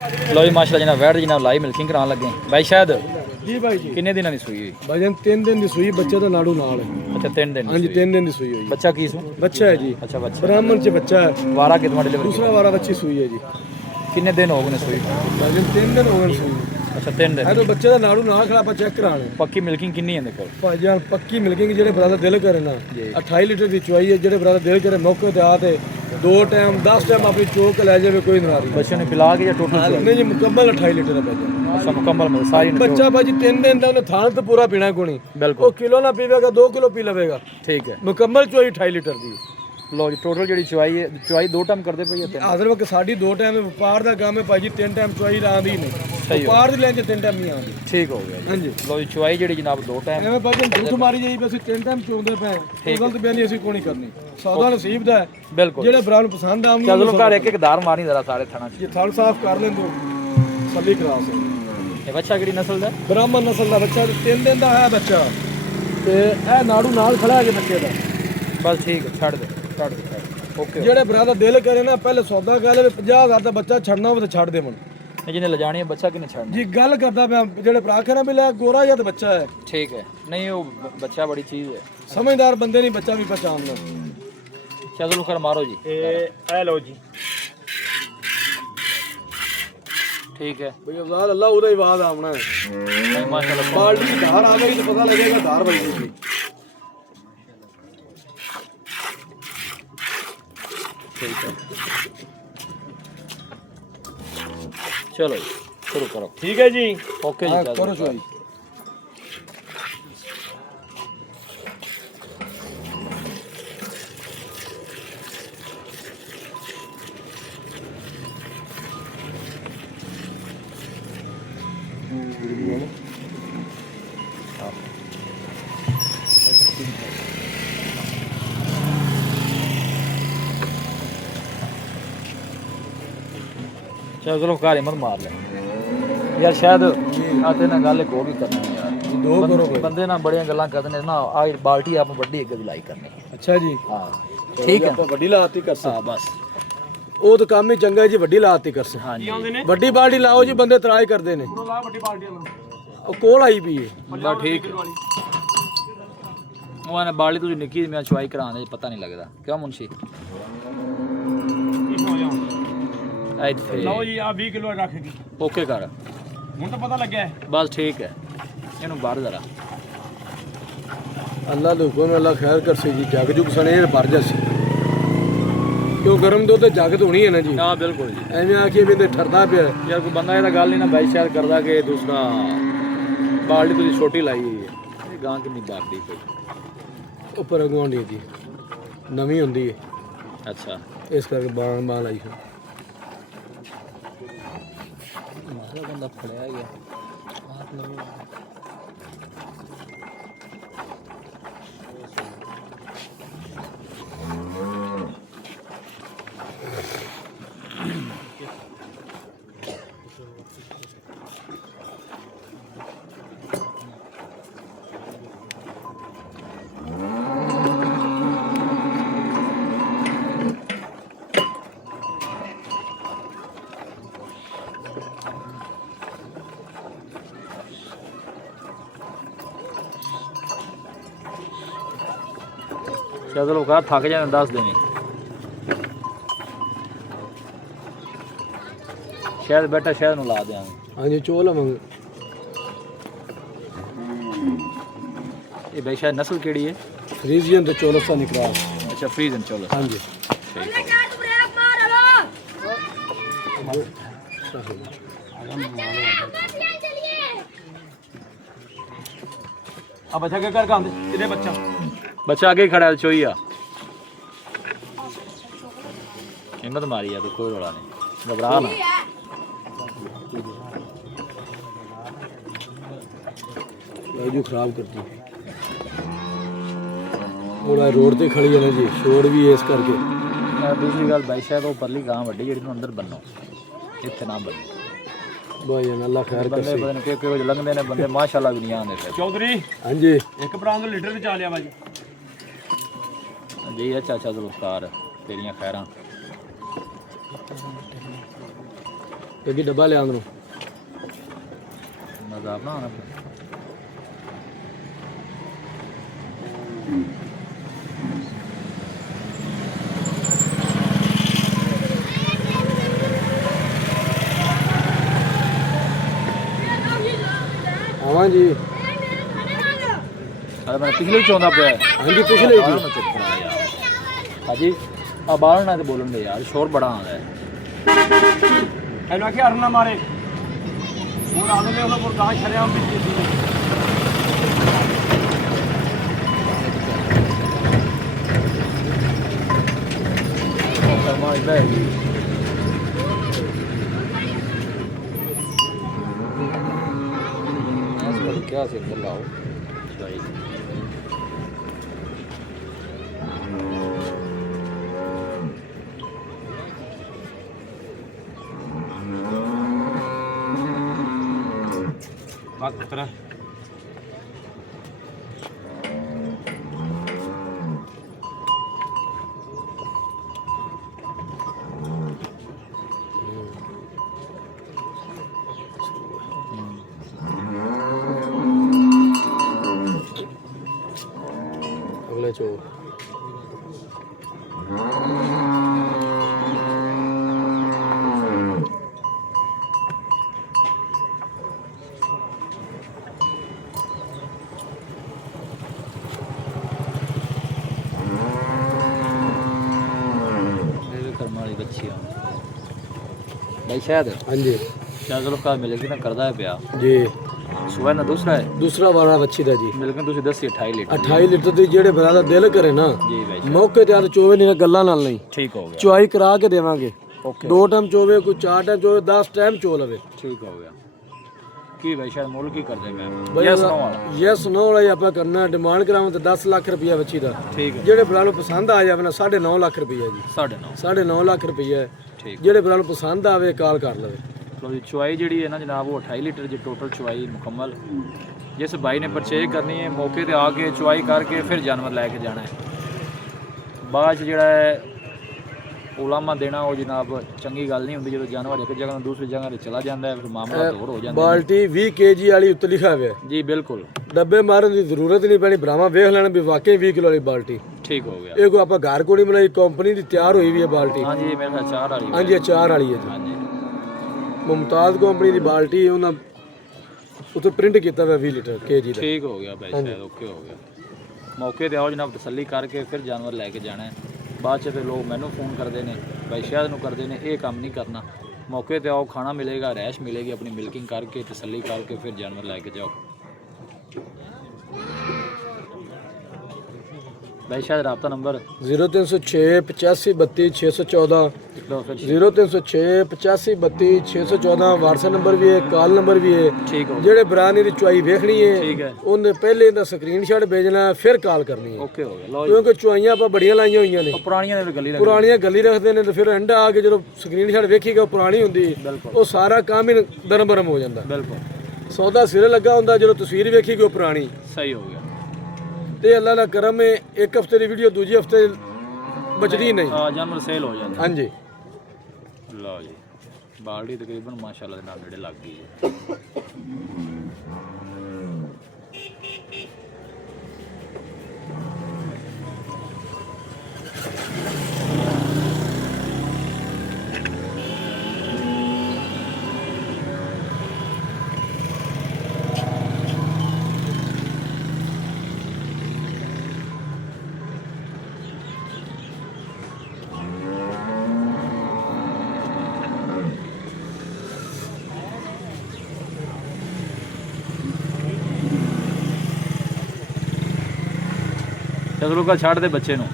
लो जी माशाल्लाह जनाब वैट जनाब लाई मिल्किंग कराने लगे भाई शायद जी भाई जी किन्ने दिनों की सूई हुई भाईजान 3 दिन की सूई बच्चे का नाड़ू नाल है। अच्छा 3 दिन हाँ जी 3 दिन की सूई हुई बच्चा की सू बच्चा है जी। अच्छा बच्चा ब्राह्मण से बच्चा है। वारा कितना डिलीवरी दूसरा वारा बच्ची सूई है जी। किन्ने दिन हो गए सूई भाईजान 3 दिन हो गए सूई ਨੂੰ। अच्छा 3 दिन ਇਹ ਤਾਂ ਬੱਚੇ ਦਾ ਨਾੜੂ ਨਾਲ ਖੜਾ ਆਪਾਂ ਚੈੱਕ ਕਰਾਣੇ। पक्की मिल्किंग किन्नी है देखो ਭਾਈਜਾਨ ਪੱਕੀ ਮਿਲਕਿੰਗ ਜਿਹੜੇ ਬਰਾਦਰ ਦਿਲ ਕਰੇ ਨਾ ਜੀ। 28 ਲੀਟਰ ਦੀ ਚੁਆਈ ਹੈ ਜਿਹੜੇ ਬਰਾਦਰ ਦਿਲ ਕਰੇ ਮੌਕੇ ਤੇ ਆ ਤੇ 2 ਟਾਈਮ 10 ਟਾਈਮ ਆਪਣੀ ਚੋਕ ਲੈ ਜਾਵੇ ਕੋਈ ਨਾਰਾਜ਼ੀ बच्चे ने पिला के या टोटल ਨਹੀਂ ਜੀ ਮੁਕੰਮਲ 28 ਲੀਟਰ ਦਾ ਭਾਈਜਾਨ। अच्छा मुकम्मल मतलब सारी ने ਬੱਚਾ ਭਾਜੀ 3 ਦਿਨ ਦਾ ਉਹਨੇ ਥਾਲ ਤੇ ਪੂਰਾ ਪੀਣਾ ਕੋਣੀ ਉਹ बिल्कुल ਕਿਲੋ ਨਾ ਪੀਵੇਗਾ 2 ਕਿਲੋ ਪੀ ਲਵੇਗਾ ठीक है ਮੁਕੰਮਲ ਚੁਆਈ 28 ਲੀਟਰ ਦੀ। लो जी टोटल जी चुवाई है चुवाई 2 टाइम करते पे या ਆਦਰ ਵਕ ਸਾਡੀ 2 ਟਾਈਮ ਵਪਾਰ ਦਾ ਕੰਮ ਹੈ ਭਾਜੀ 3 ਟਾਈਮ ਚੁਆਈ ਆਂਦੀ ਨਹੀਂ ਵਪਾਰ ਦੀ ਲੈਣ ਚ 3 ਟਾਈਮ ਨਹੀਂ ਆਂਦੀ। ठीक हो गया ਹਾਂਜੀ लो जी चुवाई जी जनाब 2 टाइम ਐਵੇਂ ਭਾਜੀ ਝੂਠ ਮਾਰੀ ਜਾਈ ਵੀ ਅਸੀਂ 3 ਟਾਈਮ ਚੋਂਦੇ ਪਏ ਗਲਤ ਬਿਆਨੀ ਅਸੀਂ ਕੋਈ ਨਹੀਂ ਕਰਨੀ ਸੌਦਾ ਨਸੀਬ ਦਾ ਹੈ। बिल्कुल ਜਿਹੜੇ ਬਰਾਲ ਨੂੰ ਪਸੰਦ ਆਉਂਦੇ चलो घर एक एक दार मारनी जरा सारे थाना ਜੇ ਥਲ ਸਾਫ਼ ਕਰ ਲੈਂਦੋ ਸੱਲੀ ਕਰਾ ਸਕਦੇ। ये बच्चा किहड़ी नस्ल दा ਬ੍ਰਾਹਮਣ ਨਸਲ ਦਾ ਬੱਚਾ 3 ਦਿਨ ਦਾ ਹੈ ਬੱਚਾ ਤੇ ਇਹ ਨਾੜੂ ਨਾਲ ਖੜਾ ਹੈ ਜੀ ਬੱਚੇ ਦਾ। बस ठीक है छड़ दे ओके ਜਿਹੜੇ ਬਰਾਦਰ ਦਿਲ ਕਰੇ ਨਾ ਪਹਿਲੇ ਸੌਦਾ ਕਰ ਲੈ 50,000 ਦਾ ਬੱਚਾ ਛੱਡਣਾ ਹੋਵੇ ਤਾਂ ਛੱਡ ਦੇ ਮਨ जिन्हें ले जानी है बच्चा किन्ने छड़ना ਜੀ ਗੱਲ ਕਰਦਾ ਪਿਆ ਜਿਹੜੇ ਭਰਾ ਖਰਾ ਵੀ ਲੈ ਗੋਰਾ ਜਾਂ ਤਾਂ ਬੱਚਾ ਹੈ ठीक है नहीं वो बच्चा बड़ी चीज है ਸਮਝਦਾਰ ਬੰਦੇ ਨਹੀਂ ਬੱਚਾ ਵੀ ਪਛਾਣਦਾ। चलो कर मारो जी ਇਹ ਲਓ ਜੀ ठीक है ਬਈ ਅਜ਼ਾਦ ਅੱਲਾ ਉਹਦਾ ਹੀ ਆਵਾਜ਼ ਆਉਣਾ ਹੈ। नहीं माशाल्लाह ਬਾਲਟੀ ਧਾਰ ਆ ਗਈ ਤਾਂ ਪਤਾ ਲੱਗੇਗਾ ਧਾਰ ਬਈ ਦੀ। ठीक है चलो जी, शुरू करो ਠੀਕ ਹੈ ਜੀ। ओके ਹਾਂ जी ਕਰੋ ਚੋਈ। चलो घर मत मार ले यार शायद आते ना गल एक होर भी करनी है यार ਦੋ ਕਰੋ ਬਈ। बंदे ना बड़ियां गल्लां करदे ने ना आ बाल्टी आप बड़ी एक लाई करनी ਅੱਛਾ ਜੀ हाँ ठीक है ਆਪਾਂ ਵੱਡੀ ਲਾਤੀ ਕਰ हाँ बस ਉਹ ਤਾਂ ਕੰਮ ਹੀ ਚੰਗਾ ਹੈ ਜੀ ਵੱਡੀ ਲਾਤੀ ਕਰ हाँ जी ਵੱਡੀ ਬਾਲਟੀ ਲਾਓ ਜੀ ਬੰਦੇ ਤਰਾਜ ਕਰਦੇ ਨੇ ਲਾ ਵੱਡੀ ਬਾਲਟੀਆਂ ਨੂੰ ਉਹ ਕੋਲ ਆਈ ਪਈ ਹੈ। बस ठीक है वो ने बाल्टी तुझे निकी मैं चुवाई कराने पता नहीं लगता क्यों मुंशी ਲਓ ਜੀ ਆ 20 ਕਿਲੋ ਰੱਖ ਗਈ ओके कर ਹੁਣ ਤਾਂ ਪਤਾ ਲੱਗਿਆ ਹੈ। बस ठीक है ਇਹਨੂੰ ਬਾਹਰ ਜ਼ਰਾ ਅੱਲਾ ਦੇ ਹੁਕਮ ਨਾਲ ਅੱਲਾ ਖੈਰ ਕਰਸੇ ਜੀ ਜਗ ਜੁਗ ਸਣੇ ਭਰ ਜਾਸੀ ਕਿਉਂ ਗਰਮ ਦੁੱਧ ਤੇ ਜਗ ਧੋਣੀ ਹੈ ਨਾ ਜੀ हाँ बिल्कुल जी ਐਵੇਂ ਆਖੀਏ ਵੀ ਤੇ ਠਰਦਾ ਪਿਆ ਹੈ। यार कोई बंदा ये गल नहीं ना भाई शायद करदा कि दूसरा बाल्टी तुझे छोटी लाई हुई है ये गां कितनी बारदी कोई ਉੱਪਰ ਅਗਵਾਂਡੀ ਜੀ ਨਵੀਂ ਹੁੰਦੀ ਹੈ अच्छा ਇਸ ਕਰਕੇ ਬਾਣ ਲਾਈ ਹੈ। हमारा बंदा फड़या गया चलो कहा थक जाए 10 दिन शायद बेटा शायद नु ला देंगे ਹਾਂਜੀ ਚੋ ਲਵਾਂਗੇ। ये भाई शायद नस्ल केड़ी है ਫਰੀਜ਼ੀਅਨ ਤੇ ਚੋਲਸਾ ਨਿਕਲਾ। अच्छा फ्रीजन चलो ਹਾਂਜੀ ਆ ਬੱਚਾ ਕੀ ਕਰ ਗਾਂਦੇ ਇਹਦੇ ਬੱਚਾ बच्चा आगे ही खड़ा है चोइया हिम्मत मारी है तो कोई रोला नहीं घबरा ना ਜੋ ਖਰਾਬ ਕਰਦੀ ਉਹਦਾ ਰੋਡ ਤੇ ਖੜੀ ਹੈ ਨਾ ਜੀ ਸ਼ੋਰ ਵੀ ਇਸ ਕਰਕੇ। दूसरी गल भाई शायद वो परली गां वड्डी जेड़ी नु अंदर बन्नो इत्थे ना बन्नो ਭਾਈ ਅੱਲਾ ਖੈਰ बंदे ਕਰਸੇ। पता नहीं कि लंघदे ने बंदे माशाल्लाह भी नहीं आंदे फिर ਚੌਧਰੀ ਹਾਂਜੀ ਇੱਕ ਬਰਾਂਦ ਲੀਟਰ ਵਿੱਚ ਆ ਲਿਆ ਬਾਜੀ जी है चाचा जुल्फकार तेरियां खैरां ਕਿਉਂਕਿ ਡੱਬਾ ਲਿਆ ਅੰਦਰੋਂ। ਮਜ਼ਾਕ ਨਾ ਆਣਾ ਆਵਾਂ ਜੀ। ਅਰੇ ਮੈਂ ਪਿਛਲੇ ਚ ਆਉਂਦਾ ਪਿਆ ਹਾਂਜੀ ਪਿਛਲੇ ਜੀ। ਮੈਂ ਚੁੱਪ ਕਰਾ ਯਾਰ ਹਾਜੀ ਆ ਬਾਹਰ ਨਾ ਤੇ ਬੋਲਣ ਦੇ ਯਾਰ ਸ਼ੋਰ ਬੜਾ ਆਉਂਦਾ ਹੈ ਇਹਨੂੰ ਆਖਿਆ ਅਰਨ ਨਾ ਮਾਰੇ ਹੁਣ ਆਦੇ ਨੇ ਉਹਨਾਂ ਕੋਲ ਗਾਂ ਸ਼ਰਿਆਮ ਵੀ ਕੀਤੀ ਸੀ ਕਰਮਾ ਇਦਾਂ ਹੈ क्या से लाओ बात पुत्र ਅਗਲੇ ਚੋ कर्म वाली बच्ची भाई शायद ਹਾਂਜੀ शायद लोग का मिलेगी ना करदा है प्या ਜੀ। सुबह ना दूसरा है ਦੂਸਰਾ ਵਾਲਾ ਬੱਚੀ ਦਾ ਜੀ। मिलकर तुझे 10 से 28 लीटर 28 ਲੀਟਰ ਦੀ ਜਿਹੜੇ ਬਣਾ ਦਾ ਦਿਲ ਕਰੇ ਨਾ जी भाई ਮੌਕੇ ਤੇ ਆ ਚੋਵੇ ਨਹੀਂ ਨਾ ਗੱਲਾਂ ਨਾਲ ਨਹੀਂ ठीक हो गया ਚੁਆਈ ਕਰਾ ਕੇ ਦੇਵਾਂਗੇ। ओके 2 ਟਾਈਮ ਚੋਵੇ ਕੋਈ 4 ਟਾਈਮ ਚੋਵੇ 10 ਟਾਈਮ ਚੋ ਲਵੇ। ठीक हो गया की भाई शायद मोल की कर देंगे ਬਈ यस नो वाला ਯੈਸ ਨੋ ਵਾਲਾ ਹੀ ਆਪਾਂ ਕਰਨਾ। ਡਿਮਾਂਡ ਕਰਾਵਾਂ ਤਾਂ 10 ਲੱਖ ਰੁਪਇਆ ਬੱਚੀ ਦਾ। ठीक है ਜਿਹੜੇ ਬਣਾ ਨੂੰ ਪਸੰਦ ਆ ਜਾਵੇ ਨਾ 9.5 ਲੱਖ ਰੁਪਇਆ ਜੀ। 9.5 9.5 ਲੱਖ ਰੁਪਇਆ ठीक ਜਿਹੜੇ ਬਣਾ ਨੂੰ ਪਸੰਦ ਆਵੇ ਕਾਲ ਕਰ ਲਵੇ। लो जी चुवाई जी है ना जनाब वो 28 लीटर जी टोटल चुवाई मुकम्मल जिस भाई ने परचेज करनी है मौके पे आके चुवाई करके फिर जानवर लैके जाना है बाद जो है उलामा देना वो जनाब चंगी गल नहीं होंगी जो जानवर एक जगह दूसरी जगह से चला जाता है फिर मामला दूर हो जाता ਬਾਲਟੀ 20 kg ਵਾਲੀ ਉੱਤੇ ਲਿਖਿਆ ਹੋਇਆ। है जी बिल्कुल ਡੱਬੇ ਮਾਰਨ ਦੀ ਜ਼ਰੂਰਤ ਨਹੀਂ ਪੈਣੀ। ਭਰਾਵਾਂ ਵੇਖ ਲੈਣ ਵੀ ਵਾਕਈ 20 ਕਿਲੋ ਵਾਲੀ ਬਾਲਟੀ। ठीक हो गया ਇਹ ਕੋ ਆਪਾਂ ਘਰ ਕੋਲ ਨਹੀਂ ਬਣਾਈ, ਕੰਪਨੀ ਦੀ ਤਿਆਰ ਹੋਈ ਵੀ ਹੈ ਬਾਲਟੀ। हाँ जी मेरे साथ 4 वाली ਹਾਂਜੀ ਇਹ 4 ਵਾਲੀ ਹੈ ਜੀ। हाँ जी ਮੁਮਤਾਜ਼ ਕੰਪਨੀ ਦੀ ਬਾਲਟੀ ਉਹਨਾਂ ਉੱਤੇ ਪ੍ਰਿੰਟ ਕੀਤਾ ਹੋਇਆ 20 ਲੀਟਰ kg ਦਾ। ठीक हो गया भाई शायद ओके हो गया मौके पे आओ जनाब तसल्ली करके फिर जानवर लैके जाना है बाद च फिर लोग मैनू फोन करते हैं भाई शायद नू करते हैं ये काम नहीं करना मौके पे आओ खाना मिलेगा रैश मिलेगी अपनी मिल्किंग करके तसल्ली करके फिर जानवर लैके जाओ भाई शायद रब्ता नंबर 0306 85 32 614 लो फिर 0306 85 32 614 WhatsApp ਨੰਬਰ ਵੀ ਹੈ, ਕਾਲ ਨੰਬਰ ਵੀ ਹੈ। ठीक हो ਜਿਹੜੇ ਬਰਾਨੀ ਦੀ ਚੁਆਈ ਵੇਖਣੀ ਹੈ ठीक है ਉਹਨੇ ਪਹਿਲੇ ਇਹਦਾ ਸਕਰੀਨਸ਼ਾਟ ਭੇਜਣਾ ਫਿਰ ਕਾਲ ਕਰਨੀ ਹੈ। ओके हो गया लो जी ਕਿਉਂਕਿ ਚੁਆਈਆਂ ਆਪਾਂ ਬੜੀਆਂ ਲਾਈਆਂ ਹੋਈਆਂ ਨੇ। ਉਹ ਪੁਰਾਣੀਆਂ ਦੇ ਗਲੀ ਪੁਰਾਣੀਆਂ ਗੱਲੀ ਰੱਖਦੇ ਨੇ ਤੇ ਫਿਰ ਐਂਡਾ ਆ ਕੇ ਜਦੋਂ ਸਕਰੀਨਸ਼ਾਟ ਵੇਖੀਗਾ ਉਹ ਪੁਰਾਣੀ ਹੁੰਦੀ ਬਿਲਕੁਲ ਉਹ ਸਾਰਾ ਕੰਮ ਹੀ ਦਰਮ ਬਰਮ ਹੋ ਜਾਂਦਾ। बिल्कुल ਸੌਦਾ ਸਿਰੇ ਲੱਗਾ ਹੁੰਦਾ ਜਦੋਂ ਤਸਵੀਰ ਵੇਖੀਗੀ ਉਹ ਪੁਰਾਣੀ। सही हो गया ਤੇ ਅੱਲਾ ਦਾ ਕਰਮ ਹੈ ਇੱਕ ਹਫਤੇ ਦੀ ਵੀਡੀਓ ਦੂਜੇ ਹਫਤੇ ਬਚਦੀ ਨਹੀਂ। जानवर सेल हो जाता ਹਾਂਜੀ लो जी बाल्टी तकरीबन माशाल्लाह ਦੇ ਨਾਲ ਨੇੜੇ ਲੱਗ ਗਈ ਹੈ चलो का छाड़ दे बच्चे नु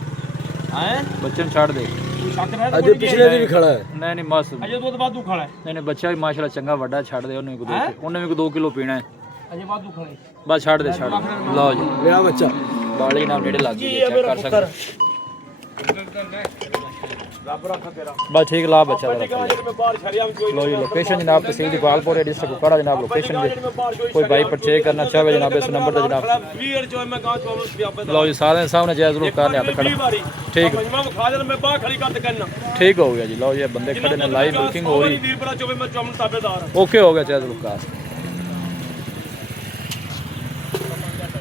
हैं बच्चे नु छाड़ दे तू शक रहा ਅਜੇ ਪਿਛਲੇ ਦੀ ਵੀ ਖੜਾ ਹੈ। नहीं नहीं बस अजय दूध वाधू खड़ा है नहीं नहीं बच्चा भी माशाल्लाह चंगा वड्डा छाड़ दे उन्हें भी 2 किलो पीना है अजय वाधू खड़ा है बस छाड़ दे छाड़ लो जी ਲਿਆ ਬੱਚਾ बाली नाल नेड़े लग गई चेक कर सकते ਰੱਬ ਰੱਖਾ ਤੇਰਾ बस ठीक ला बच्चा ਮੈਂ ਬਾਹਰ ਛੜਿਆ ਕੋਈ लो जी लोकेशन जनाब तहसील इकबालपुर है डिस्ट्रिक्ट कुपवाड़ा जनाब लोकेशन पे कोई भाई परचेज करना चाहे जनाब इस नंबर पर जनाब क्लियर जो मैं गांव चोमल पियाबे लो जी सारे सामने जायज़ जरूर करने हाथ खड़ा ठीक मैं खा जन मैं बाहर खड़ी कर करना ठीक हो गया जी लो ये बंदे खड़े ने लाइव बुकिंग हो रही वीरपुरा चोवे मैं चोमल ताबेदार ओके हो गया जायज़ जरूर कर